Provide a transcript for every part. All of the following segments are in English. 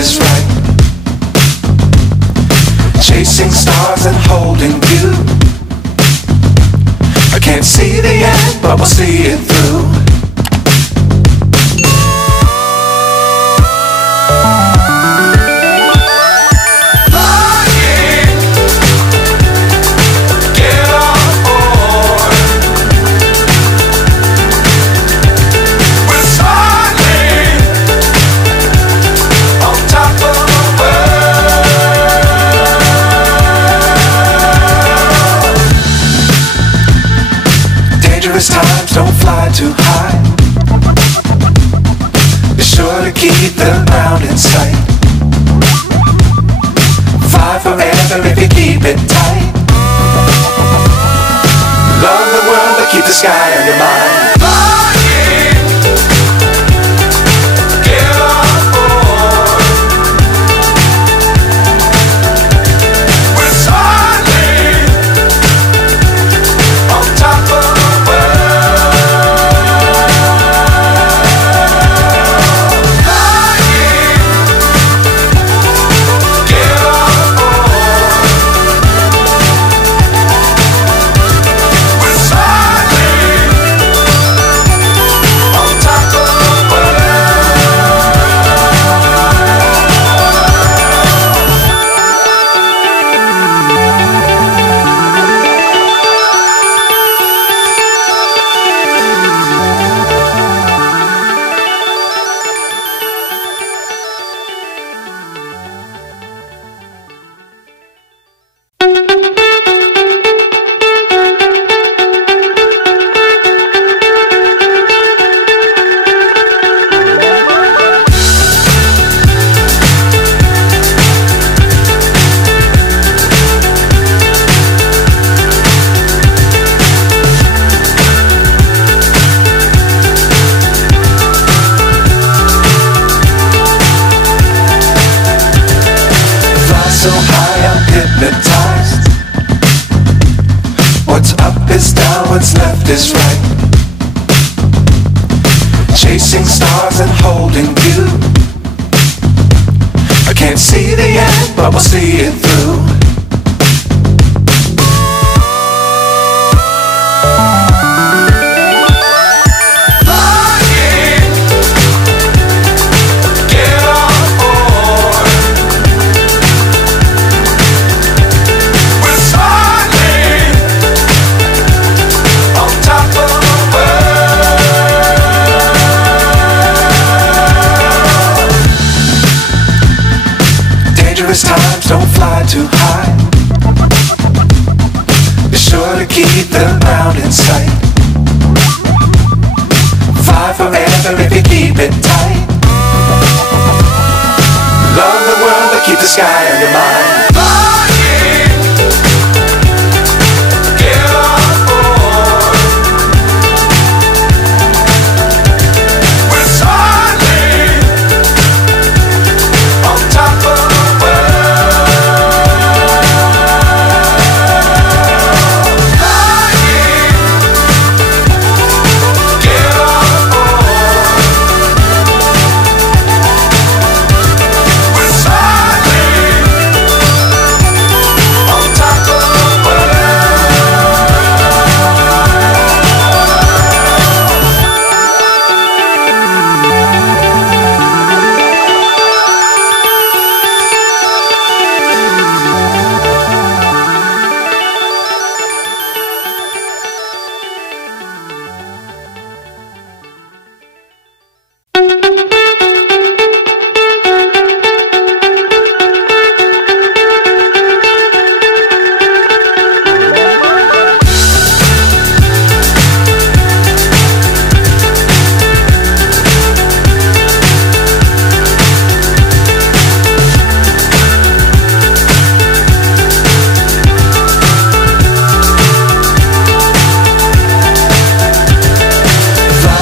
is right. Chasing stars and holding you. I can't see the end, but we'll see it through. Times don't fly too high. Be sure to keep the ground in sight. Fly forever if you keep it tight. Love the world but keep the sky on your mind. So high I'm hypnotized. What's up is down, what's left is right. Chasing stars and holding you. I can't see the end, but we'll see it through. Times don't fly too high. Be sure to keep the ground in sight. Fly forever if you keep it tight. Love the world but keep the sky on your mind.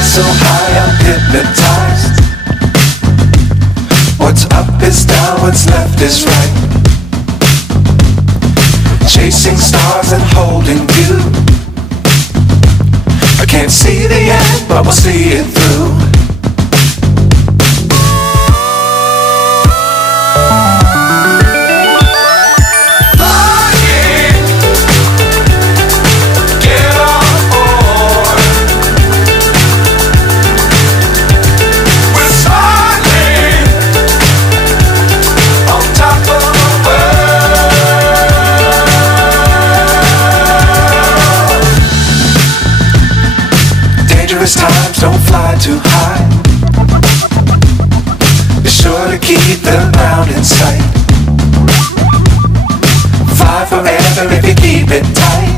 So high I'm hypnotized. What's up is down, what's left is right. Chasing stars and holding you. I can't see the end, but we'll see it through. high. Be sure to keep the ground in sight. Fly forever if you keep it tight.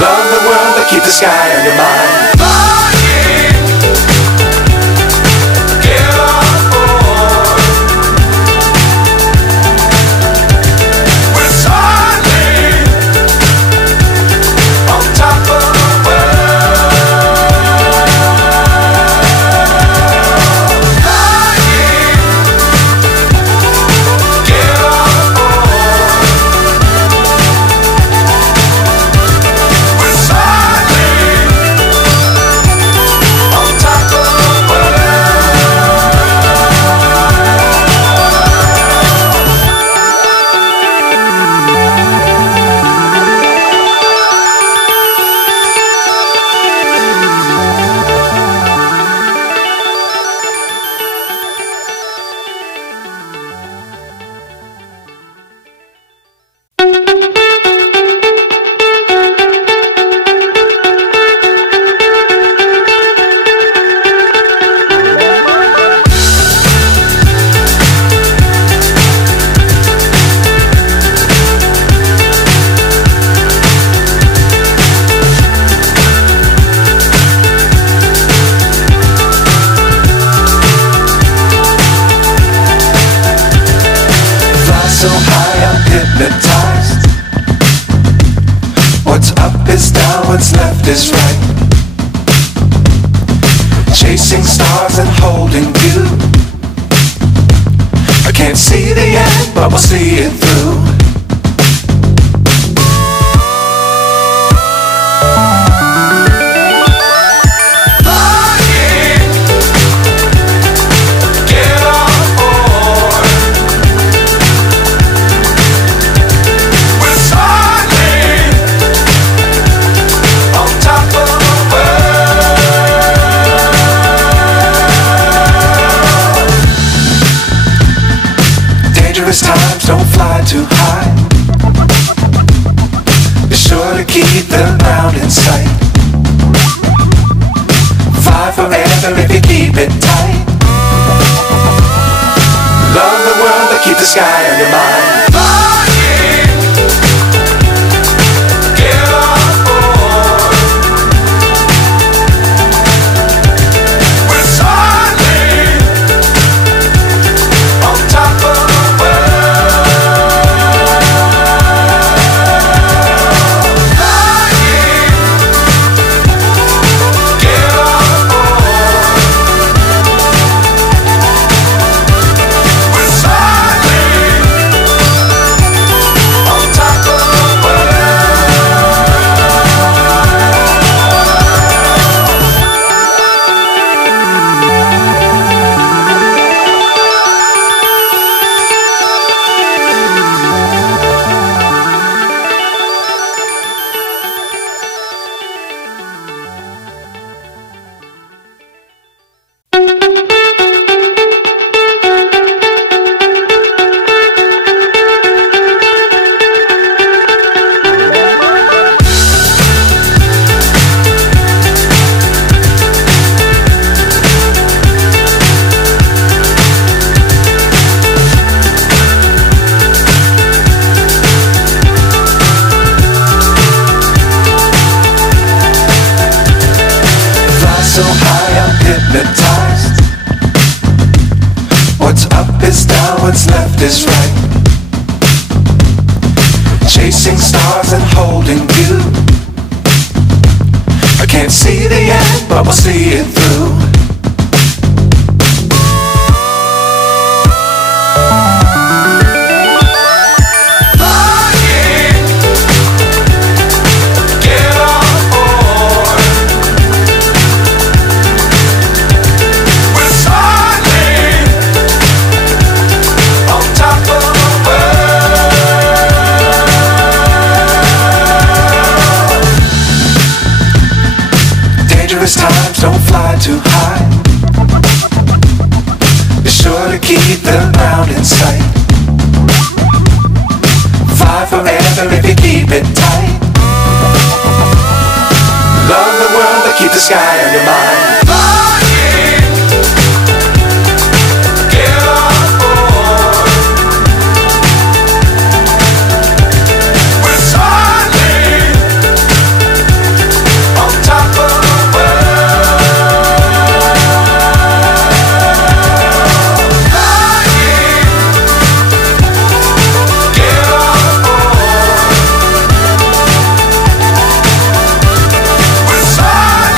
Love the world but keep the sky on your mind. Flying, get on board. We're soaring on top of the world. Flying, get on board. We're soaring on top of the world. Fly so high I'm hypnotized. What's up is down, what's left is right. Chasing stars and holding you. I can't see the end, but we'll see it through. Flying, get on board. We're soaring on top of the world. Dangerous times, don't fly too high. Be sure to keep the ground in sight. Fly forever if you keep it tight. Love the world but keep the sky on your mind. Flying, get on board. We're soaring on top of the world. Flying, get on board. We're soaring on top of the Fly so high I'm hypnotized. What's up is down, what's left is right. Chasing stars and holding you. I can't see the end, but we'll see it through. Flying, get on board. We're soaring on top of the world. Dangerous times, don't fly too high. Be sure to keep the ground in sight. Fly forever if you keep it tight. Love the world but keep the sky on your mind. Flying, get on board. We're soaring on top of the world. Flying, get on board. We're soaring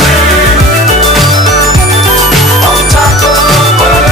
on top of the world.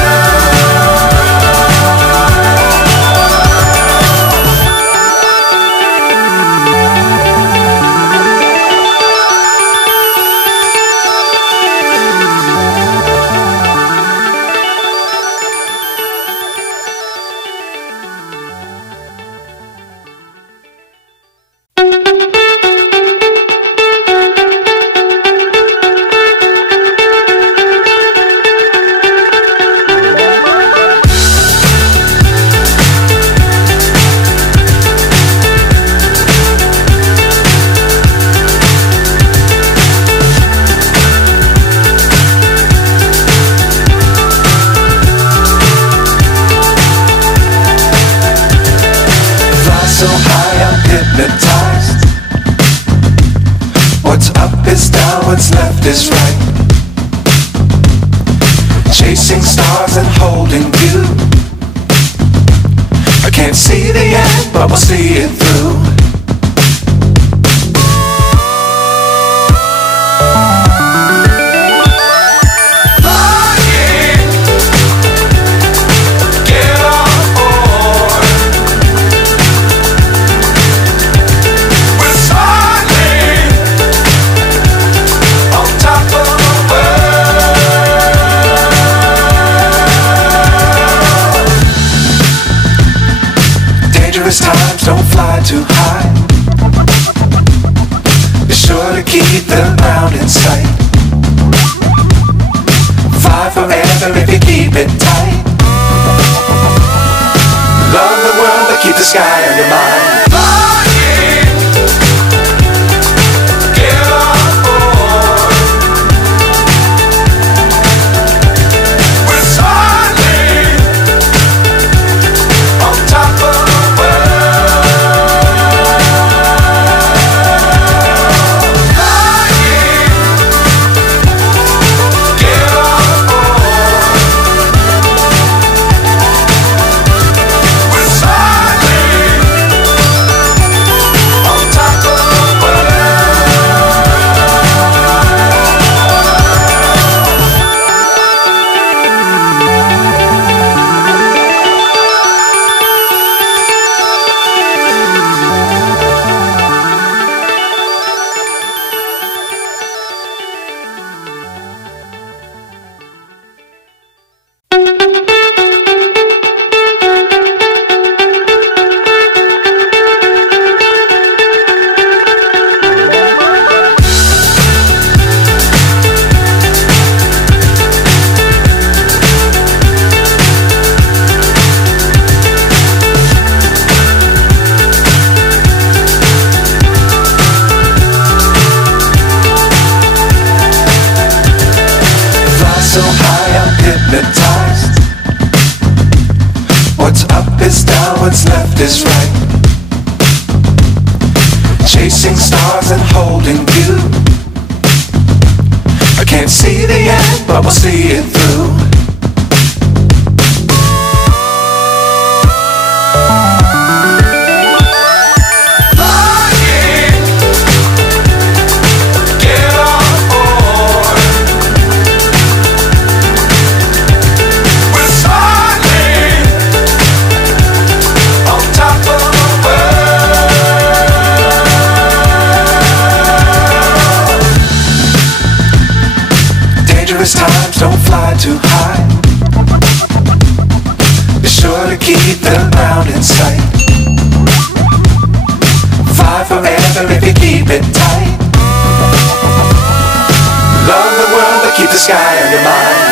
Fly so high, I'm hypnotized. What's up is down, what's left is right. Chasing stars and holding you. I can't see the end, but we'll see it through. Flying, get on board. We're soaring on top of the world. Dangerous times, don't fly too high. Be sure to keep the ground in sight. Fly forever if you keep it tight. Love the world, but keep the sky on your mind. Flying, get on board. We're soaring on top of the world. Flying, get on board. We're soaring on top of the world. Fly so high, I'm hypnotized. What's up is down, what's left is right. Chasing stars and holding you. I can't see the end, but we'll see it through. Flying, get on board. We're soaring on top of the world. Dangerous times, don't fly too high. Be sure to keep the ground in sight. Fly forever if you keep it tight. Love the world, but keep the sky on your mind.